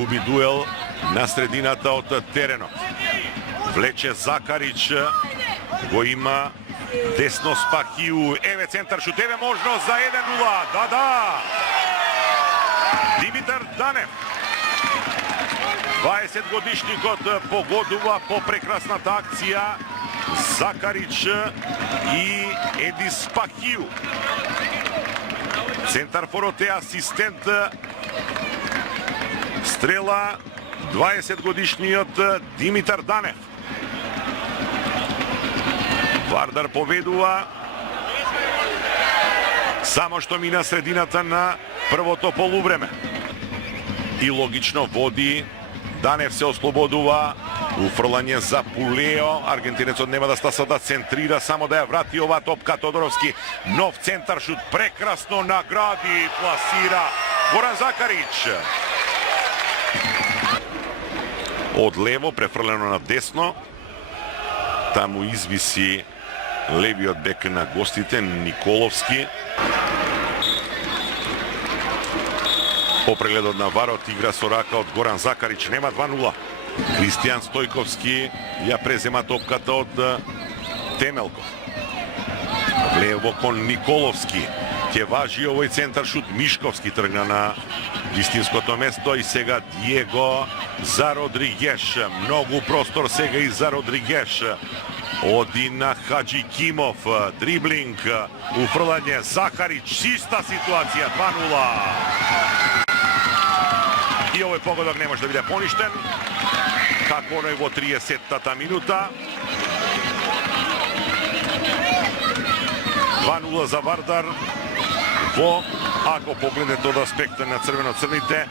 губи дуел на средината од теренот. Влече Закарич, го има десно Спахију, еве центар шут, еве можност за 1-0, да! Димитар Данев, 20-годишникот погодува по прекрасната акција. Закарич и Едис Спахију. Центарфорот е асистент. Стрела 20-годишниот Димитар Данев. Вардар поведува. Само што мина средината на првото полувреме. И логично води. Данев се ослободува. Уфрлање за Пулео. Аргентинецот нема да стаса да центрира, само да ја врати оваа топка. Тодоровски, нов центар шут, прекрасно награди, пласира Горан Закарич. Од лево префрлено на десно. Таму извиси левиот бек на гостите Николовски. По прегледот на варот игра со рака од Горан Закарич, нема 2-0. Кристијан Стојковски ја презема топката од Темелков. Лево кон Николовски. Ќе важи овој центар шут. Мишковски тргна на вистинското место и сега Диего за Родригеш. Многу простор сега и за Родригеш. Оди на Хаджи Кимов. Дриблинг. Уфрлање. Захарич. Чиста ситуација. 2-0. И овој погодок не може да биде поништен. Како оној во 30-тата минута. 2-0 за Вардар. Ако погледнете од аспекта на црвено-црните,